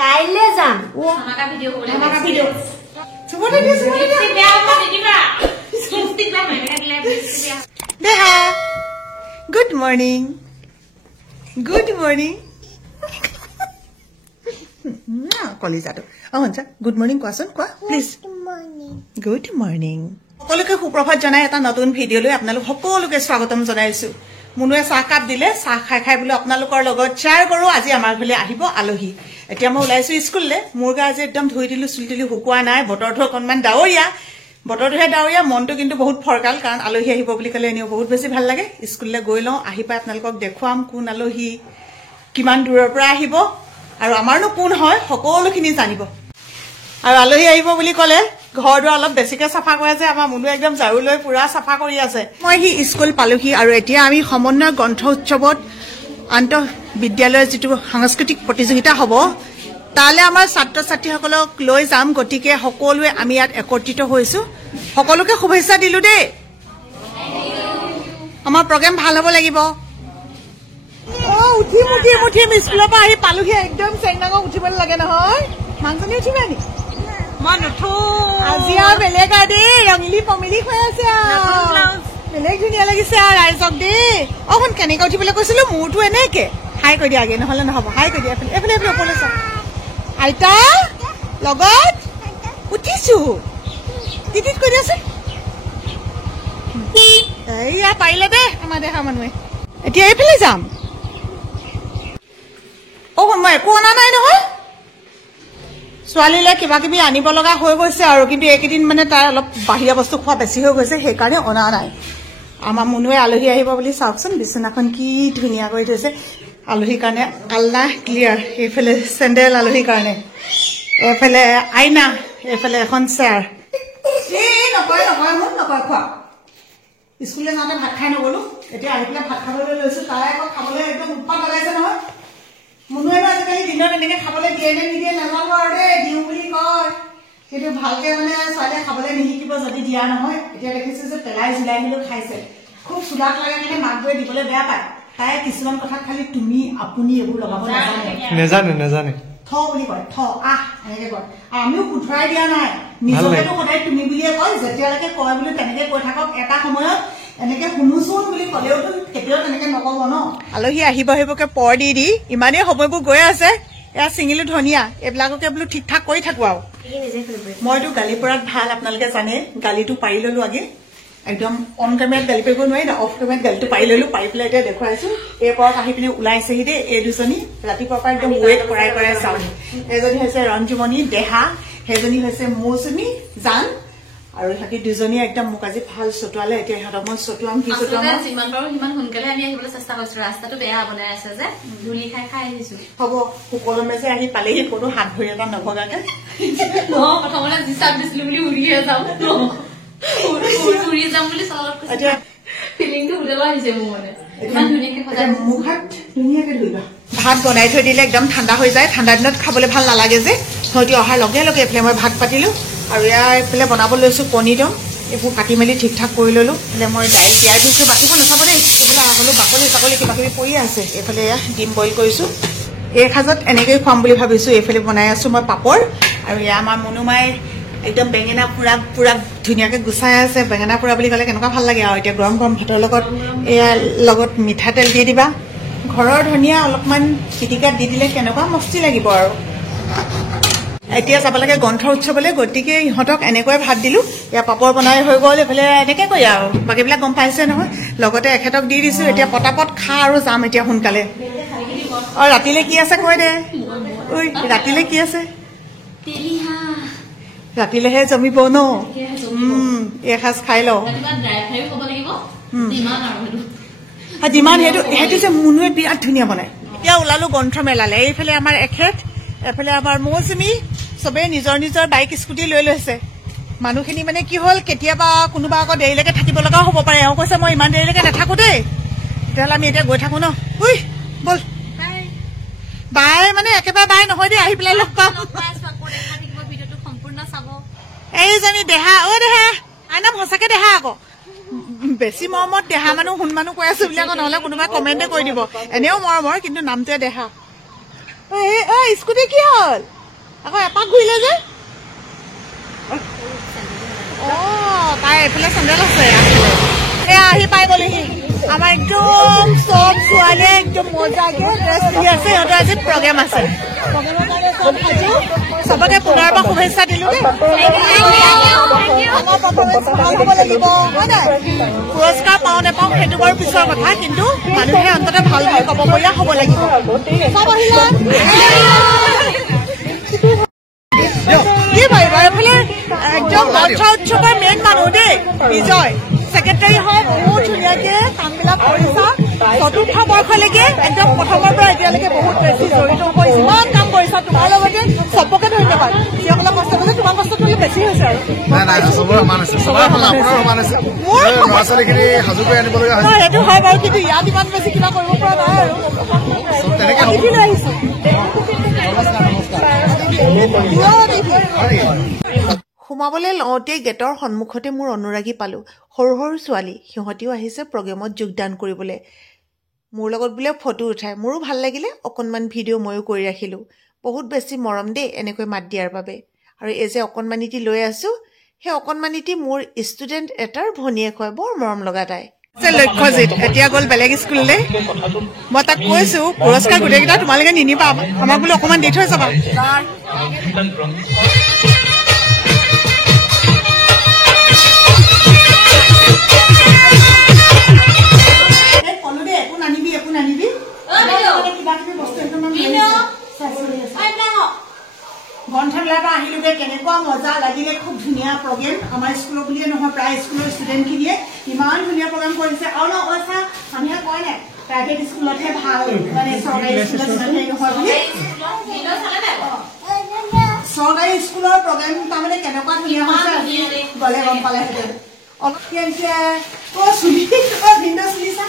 কাইলে যাম আমাকা ভিডিও হলে আমাকা ভিডিও চুবতে দিছ বেয়া হ'ব দিবা স্কিপ বা মানে কাটলে বেয়া দেহা গুড মৰ্নিং কলিজাটো হঞ্চা গুড মৰ্নিং কোৱাচোন কোৱা প্লিজ গুড মৰ্নিং সকলোকে সুপ্ৰভাত জনাই এটা নতুন ভিডিঅ'লৈ আপোনালোক সকলোকে স্বাগতম জনাইছো মুনুৱে চাহ কাপ দিলে চাহ খাই বোলে আপোনালোকৰ লগত শ্বেয়াৰ কৰো আজি আমাৰ ঘৰলৈ আহিব আলহী এতিয়া মই ওলাইছো স্কুললৈ মোৰ গা আজি একদম ধুই দিলো চুলি তুলি শুকুৱা নাই বতৰটো অকণমান ডাৱৰীয়া বতৰটোহে ডাৱৰীয়া মনটো কিন্তু বহুত ফৰকাল কাৰণ আলহী আহিব বুলি ক'লে এনেও বহুত বেছি ভাল লাগে স্কুললৈ গৈ লওঁ আহি পাই আপোনালোকক দেখুৱাম কোন আলহী কিমান দূৰৰ পৰা আহিব আৰু আমাৰনো কোন হয় সকলোখিনি জানিব আৰু আলহী আহিব বুলি ক'লে ঘৰ দুৱাৰ অলপ বেছিকে চাফা কৰে যে আমাৰ মুনুৱে একদম ঝাৰু লৈ পুৰা চাফা কৰি আছে মই স্কুল পালোহি আৰু এতিয়া আমি সমন্বয় গ্ৰন্থ উৎসৱত আন্তঃ বিদ্যালয়ৰ যিটো সাংস্কৃতিক প্ৰতিযোগিতা হ'ব তালে আমাৰ ছাত্ৰ ছাত্ৰীসকলক লৈ যাম গতিকে সকলোৱে আমি ইয়াত একত্ৰিত হৈছো সকলোকে শুভেচ্ছা দিলো দেই আমাৰ প্ৰগ্ৰাম ভাল হ'ব লাগিব উঠিম স্কুলৰ পৰা আহি পালোহি একদম চেংনাঙক উঠিবলৈ লাগে নহয় মানুহজনী উঠিবা নি মই নুঠো আজি আৰু বেলেগ আৰু দেই ৰঙিলি পমিলি হৈ আছে বেলেগ ধুনীয়া লাগিছে আৰু ৰাইজক দেই অকণ কেনেকৈ উঠিবলৈ কৈছিলো মোৰতো এনেকে হাই কৰি দিয়া আগে নহ'লে নহ'ব হাই কৰি দিয়া এইফালে ওপৰলৈ চা আইতা লগত উঠিছো টিটিত কৈ দিয়াচোন এইয়া পাৰিলে দে আমাৰ দেখা মানুহে এতিয়া এইফালে যাম মই একো অনা নাই নহয় ছোৱালীলে কিবা কিবি আনিব লগা হৈ গৈছে আৰু কিন্তু এইকেইদিন মানে তাই অলপ বাহিৰা বস্তু খোৱা বেছি হৈ গৈছে সেইকাৰণে অনা নাই আমাৰ মুনুৱে আলহী আহিব বুলি চাওকচোন বিচনাখন কি ধুনীয়া কৰি থৈছে আলহীৰ কাৰণে আলনা ক্লিয়াৰ এইফালে চেণ্ডেল আলহীৰ কাৰণে এইফালে আইনা এইফালে এখন চেয়াৰ নকয় খোৱা স্কুললৈ যাওঁতে ভাত খাই নগলো এতিয়া আহি পেলাই ভাত খাবলৈ লৈছো তাই আকৌ খাবলৈ একদম উৎপাত লগাইছে নহয় মুনুৱেনো আজিকালি দিনত এনেকে খাবলৈ দিয়ে নে নিদিয়ে নাজানো আৰু দেই দিওঁ বুলি কয় কিন্তু ভালকে মানে ছোৱালীয়ে খাবলৈ নিশিকিব যদি দিয়া নহয় এতিয়া দেখিছো যে পেলাই জিলাই হলেও খাইছে খুব চুলাত লাগে কাৰণে মাক গৈ দিবলৈ বেয়া পায় তাই কিছুমান কথাত খালি তুমি আপুনি এইবোৰ লগাব নাজানে থ বুলি কয় থ আহ এনেকে কয় আমিও শুধৰাই দিয়া নাই নিজকেতো সদায় তুমি বুলিয়ে কয় যেতিয়ালৈকে কয় বুলি তেনেকে কৈ থাকক এটা সময়ত এনেকে শুনোচোন বুলি ক'লেওতো কেতিয়াও তেনেকে নকব ন আলহী আহিবকে পৰ দি ইমানেই সময়বোৰ গৈ আছে এয়া চিঙিলো ধনিয়া এইবিলাককে বোলো ঠিক ঠাক কৰি থাকো আৰু মইতো গালি পৰাত ভাল আপোনালোকে জানে গালিটো পাৰি ললো আগে একদম অন কেমেৰাত গালি পাৰিব নোৱাৰি না অফ কেমেৰাত গালিটো পাৰি ললো পাৰি পেলাই এতিয়া দেখুৱাইছো এই পৰত আহি পিনে ওলাইছেহি দেই এই দুজনী ৰাতিপুৱাৰ পৰা একদম ৱেইট কৰাই চাওঁ এজনী হৈছে ৰঞ্জুমণি দেহা সেইজনী হৈছে মৌচুমী জান আৰু সিহঁতি দুজনীয়ে একদম মোক আজি ভাল চটুৱালে এতিয়া সিহঁতক মই চটুৱাম কি চটুৱাম যিমান পাৰো সিমান সোনকালে আমি আহিবলৈ চেষ্টা কৰিছো ৰাস্তাটো বেয়া বনাই আছে যে ধূলি খাই আহিছো হ'ব সুকলমে যে আহি পালেহি কোনো হাত ভৰি এটা নভগাকে প্ৰথমতে জিচাপ দিছিলো বুলি উৰিয়ে যাম উৰি যাম বুলি চলত কৈছে ফিলিংটো উলাব আহিছে মোৰ মানে ইমান ধুনীয়াকে সজাই মুখ হাত ধুনীয়াকে ধুইবা ভাত বনাই থৈ দিলে একদম ঠাণ্ডা হৈ যায় ঠাণ্ডা দিনত খাবলৈ ভাল নালাগে যে সিহঁতি অহাৰ লগে লগে এইফালে মই ভাত পাতিলো আৰু ইয়াৰ এইফালে বনাব লৈছো কণী দম এইবোৰ কাটি মেলি ঠিক ঠাক কৰি ললো এইফালে মই দাইল তিয়াই থৈছো বাকিবোৰ নাচাব দেই এইবিলাক আগলৈ বাকলি চাকলি কিবা কিবি পৰি আছে এইফালে এয়া ডিম বইল কৰিছো এই সাজত এনেকৈয়ে খুৱাম বুলি ভাবিছো এইফালে বনাই আছো মই পাপৰ আৰু এয়া আমাৰ মনুমাই একদম বেঙেনা পুৰা ধুনীয়াকে গুচাই আছে বেঙেনা পুৰা বুলি ক'লে কেনেকুৱা ভাল লাগে আৰু এতিয়া গৰম ভাতৰ লগত এয়া লগত মিঠাতেল দি দিবা ঘৰৰ ধনিয়া অলপমান পিটিকাত দি দিলে কেনেকুৱা মস্তি লাগিব আৰু এতিয়া যাব লাগে গ্ৰন্থ উৎসৱলৈ গতিকে ইহঁতক এনেকৈ ভাত দিলো এয়া পাপৰ বনাই হৈ গ'ল এইফালে এনেকে কৈ আৰু বাকীবিলাক গম পাইছে নহয় লগতে এখেতক দি দিছো এতিয়া পটাপট খা আৰু যাম এতিয়া সোনকালে আৰু ৰাতিলে কি আছে কৈ দে ঐ ৰাতিলে কি আছে ৰাতিলেহে জমিব ন এসাঁজ খাই লওঁ যিমান সেইটো যে মুনুৱে বিৰাট ধুনীয়া বনাই এতিয়া ওলালো গ্ৰন্থমেলালে এইফালে আমাৰ এখেত এফালে আমাৰ মৌচুমী চবেই নিজৰ নিজৰ বাইক স্কুটি লৈ লৈছে মানুহখিনি মানে কি হ'ল কেতিয়াবা কোনোবা আকৌ দেৰিলৈকে থাকিব লগাও হ'ব পাৰে এওঁ কৈছে মই ইমান দেৰিলৈকে নাথাকো দেই তেতিয়াহ'লে আমি এতিয়া গৈ থাকো ন উই বল বাই মানে একেবাৰে বাই নহয় দেই আহি পেলাই লগ পাম এইজনী দেহা দেহা আইনা সঁচাকে দেহা আকৌ বেছি মৰমত দেহা মানুহ সোণ মানুহ কৈ আছো বুলি আকৌ নহ'লে কোনোবাই কমেণ্টে কৰি দিব এনেও মৰমৰ কিন্তু নামটোৱে দেহা স্কুটি কি হ'ল আকৌ এপাক ঘূৰিলে যে তাই এইফালে চেণ্ডেল আছে এয়া আহি পাই গ'লেহি আমাৰ একদম চব ছোৱালীয়ে একদম মজাকে ড্ৰেছ পিন্ধি আছে সিহঁতৰ আজি প্ৰগ্ৰেম আছে চবকে পুনৰবাৰ শুভেচ্ছা দিলো পুৰস্কাৰ পাওঁ নাপাওঁ সেইটো বাৰু পিছৰ কথা কিন্তু মানুহে অন্ততঃ ভাল ভাল ক'ব পৰীয়া হ'ব লাগিব কি পাৰিবা এইফালে একদম মঞ্চ উৎসৱৰ মেইন মানুহ দেই বিজয় ছেক্ৰেটাৰী হয় বহুত ধুনীয়াকে কামবিলাক কৰিছা চতুৰ্থ বৰ্ষলৈকে একদম প্ৰথমৰ পৰা এতিয়ালৈকে বহুত বেছি জড়িত হৈ ইমান কাম কৰিছা তোমাৰ লগতে চবকে ধন্যবাদ যিসকলে কষ্ট কৰিছে তোমাৰ কষ্টটো অলপ বেছি হৈছে আৰু সেইটো হয় বাৰু কিন্তু ইয়াত ইমান বেছি কিবা কৰিব পৰা নাই আৰু লৈ আহিছো সোমাবলৈ লওঁতে গেটৰ সন্মুখতে মোৰ অনুৰাগী পালোঁ সৰু সৰু ছোৱালী সিহঁতিও আহিছে প্ৰগ্ৰেমত যোগদান কৰিবলৈ মোৰ লগত বোলে ফটো উঠাই মোৰো ভাল লাগিলে অকণমান ভিডিঅ' ময়ো কৰি ৰাখিলোঁ বহুত বেছি মৰম দেই এনেকৈ মাত দিয়াৰ বাবে আৰু এই যে অকণমানিটি লৈ আছোঁ সেই অকণমানিটি মোৰ ষ্টুডেণ্ট এটাৰ ভনীয়েক হয় বৰ মৰম লগা তাই লক্ষ্যজিত এতিয়া গ'ল বেলেগ স্কুললৈ মই তাক কৈছোঁ পুৰস্কাৰ গোটেইকেইটা তোমালোকে নিনিবা আমাক বোলে অকণমান দি থৈ যাবা গ্ৰন্থমেলাৰ পৰা আহিলোগে কেনেকুৱা মজা লাগিলে খুব ধুনীয়া প্ৰগ্ৰেম আমাৰ স্কুলৰ বুলিয়ে নহয় প্ৰায় স্কুলৰ ষ্টুডেণ্টখিনিয়ে ইমান ধুনীয়া প্ৰগ্ৰেম কৰিছে আৰু অৱস্থা মানুহে কয় নাই প্ৰাইভেট স্কুলতহে ভাল মানে চৰকাৰী স্কুলত ইমানহে নহয় বুলি চৰকাৰী স্কুলৰ প্ৰগ্ৰেম তাৰমানে কেনেকুৱা ধুনীয়া হৈছে গ'লে গম পালেহেঁতেন অলপ চুলি ভিন্ন চুলিছা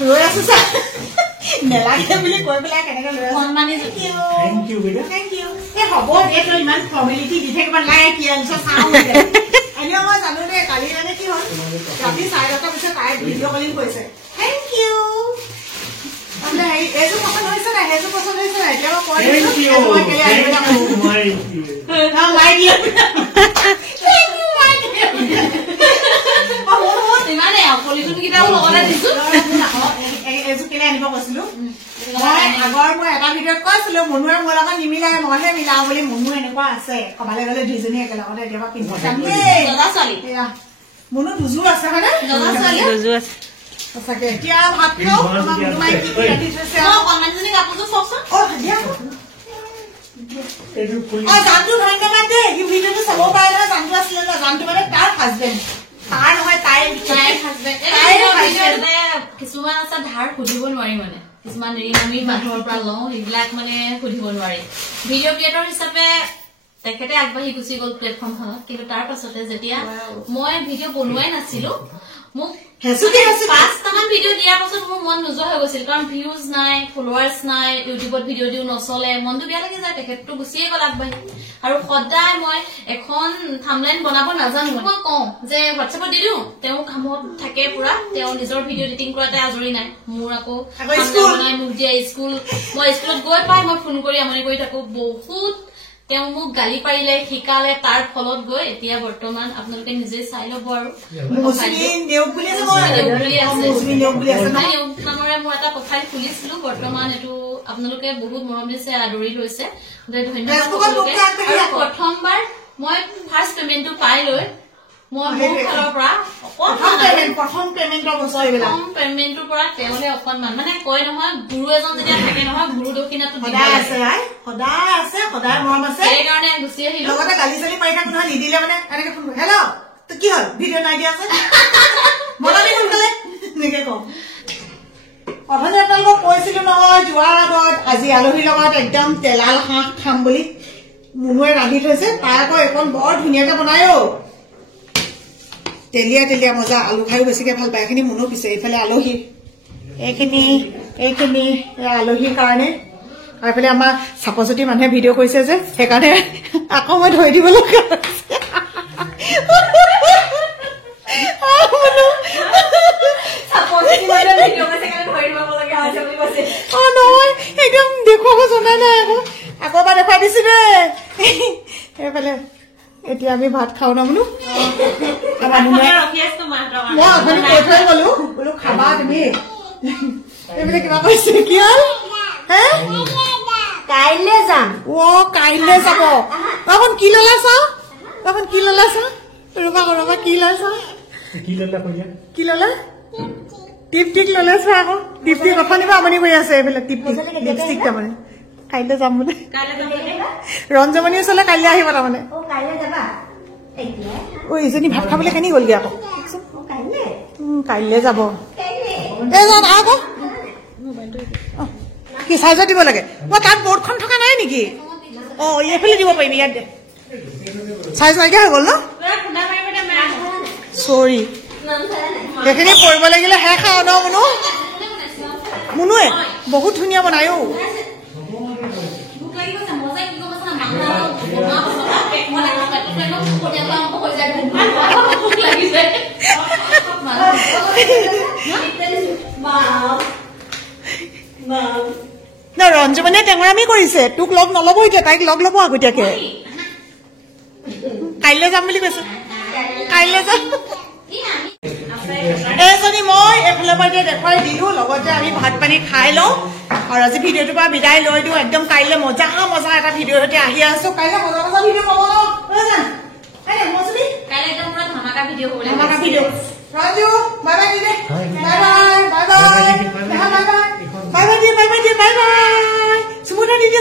ৰৈ আছো চা নেলাগে বুলি কৈ পেলাই কেনেকে লৈ আছো হ'ব দে তই ইমান ফৰ্মেলিটি দি থাকিব নালাগে কি আনিছ চাওঁ এনেও মই জানো দে কালি মানে কি হ'ল ৰাতি 9:30 পিছত তাই ভিডিঅ' কলিং কৰিছে থেংক ইউ এইযোৰ পচন্দ হৈছে নাই সেইযোৰ পচন্দ হৈছে নাই এতিয়া আনিব কৈছিলো মই আগৰ মই এটা ভিডিঅ'ত কৈছিলো মনুৱে মোৰ লগত নিমিলাই মইহে মিলাও বুলি মনু এনেকুৱা আছে কবালে গ'লে দুইজনী একেলগতে এতিয়াবা পিন্ধিব মনু দুযোৰ আছে হয়নে সঁচাকে এতিয়া ভাত খাওঁ আমাৰ মনুমাই কি কি ৰাখি থৈছে অকণমানজনী কাপোৰযোৰ চাওকচোন জানটো ধন্যবাদ দেই এই ভিডিঅ'টো চাব পাৰে নহয় জানটো আছিলে ন জানটো মানে তাৰ হাজবেণ্ড তাৰ নহয় তাইৰ কিছুমান আছে ধাৰ সুধিব নোৱাৰি মানে কিছুমান আমি মানুহৰ পৰা লওঁ সেইবিলাক মানে সুধিব নোৱাৰি ভিডিঅ' ক্ৰিয়েটৰ হিচাপে তেখেতে আগবাঢ়ি গুচি গ'ল প্লেটফৰ্মখনত কিন্তু তাৰ পাছতে যেতিয়া মই ভিডিঅ' বনোৱাই নাছিলো মোক 5টামান ভিডিঅ' দিয়াৰ পাছত মোৰ মন নোযোৱা হৈ গৈছিল কাৰণ ভিউজ নাই ফলোৱাৰ্ছ নাই ইউটিউবত ভিডিঅ' দিও নচলে মনটো বেয়া লাগি যায় তেখেতটো গুচিয়ে গ'ল আগবাঢ়ি আৰু সদায় মই এখন থাম্বনেইল বনাব নাজানো মই কওঁ যে হোৱাটছএপত দি দিওঁ তেওঁ কামত থাকে পুৰা তেওঁ নিজৰ ভিডিঅ' এডিটিং কৰাতে আজৰি নাই মোৰ আকৌ বনাই মোক দিয়া স্কুল মই স্কুলত গৈ পাই মই ফোন কৰি আমনি কৰি থাকো বহুত তেওঁ মোক গালি পাৰিলে শিকালে তাৰ ফলত গৈ এতিয়া বৰ্তমান আপোনালোকে নিজে চাই ল'ব আৰু নামৰে মোৰ এটা প্ৰফাইল খুলিছিলো বৰ্তমান এইটো আপোনালোকে বহুত মৰম দিছে আদৰি লৈছে ধন্যবাদ প্ৰথমবাৰ মই ফাৰ্ষ্ট পেমেণ্টটো পাই লৈ মই মোৰ ফালৰ পৰা প্ৰথম পেমেণ্টটোৰ পৰা তেওঁলে অকণমান মানে কয় নহয় গুৰু এজন যেতিয়া থাকে নহয় গুৰু দক্ষিণাটো সদায় আছে সদায় মৰম আছে সেইকাৰণে গুচি আহিলো লগতে গালি চালি পাৰি থাকো নহয় নিদিলে মানে এনেকে ফোন হেল্ল' কি হ'ল ভিডিঅ' নাই দিয়া আছে মনাবি সোনকালে এনেকে কওঁ অথনি আপোনালোকক কৈছিলো নহয় যোৱাৰ আগত আজি আলহীৰ লগত একদম তেলাল হাঁহ খাম বুলি মুনুৱে ৰান্ধি থৈছে তাই আকৌ এখন বৰ ধুনীয়াকে বনায় তেলীয়া তেলীয়া মজা আলু খাইও বেছিকে ভাল পায় এইখিনি মুনু পিছে এইফালে আলহী এইখিনি আলহীৰ কাৰণে আৰু এইফালে আমাৰ চাপজুতি মানুহে ভিডিঅ' কৰিছে যে সেইকাৰণে আকৌ মই ধৰি দিব লগা নহয় একদম দেখুৱাব জনা নাই আকৌ এবাৰ দেখুৱাই দিছো দেই এইফালে এতিয়া আমি ভাত খাওঁ ন বোলো মই অথনি কৈ থৈ গলো বোলো খাবা তুমি এইফালে কিবা কৈছে কি হ'ল কাইলৈ যাম কাইলৈ যাব তখন কি ললা চা ৰবা কি লৈছা কি ললা টিপ ললে চা আকৌ টিপ অথনি পৰা আমনি কৰি আছে এইফালে টিপ লিপষ্টিক তাৰমানে কাইলৈ যাম বোলে ৰঞ্জমণি ওচৰলে কাইলৈ আহিব তাৰমানে ইজনী ভাত খাবলৈ কেনি গ'লগে আকৌ কাইলৈ যাব আকৌ কি চাইজত দিব লাগে তাত বৰ্ডখন থকা নাই নেকি এইফালে দিব পাৰিবি ইয়াত দে চাইজ নাইকিয়া হৈ গ'ল ন চৰি সেইখিনি কৰিব লাগিলে হে খাওঁ ন মুনুৱে বহুত ধুনীয়া বনাই ৰঞ্জুমণিয়ে টেঙৰামি কৰিছে তোক লগ নল'ব এতিয়া তাইক লগ ল'ব আগতীয়াকে কাইলৈ যাম বুলি কৈছে কাইলৈ যাম এইজনী মই এইফালৰ পৰা এতিয়া দেখুৱাই দিলো লগতে আমি ভাত পানী খাই লওঁ আৰু আজি ভিডিঅ'টোৰ পৰা বিদায় লৈ দিওঁ একদম কাইলৈ মজা এটা ভিডিঅ'ৰ সৈতে আহি আছো কাইলৈ মজা ভিডিঅ' পাব Raju bye bye দিদে bye bye Sumana দিদি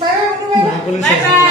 Bye bye.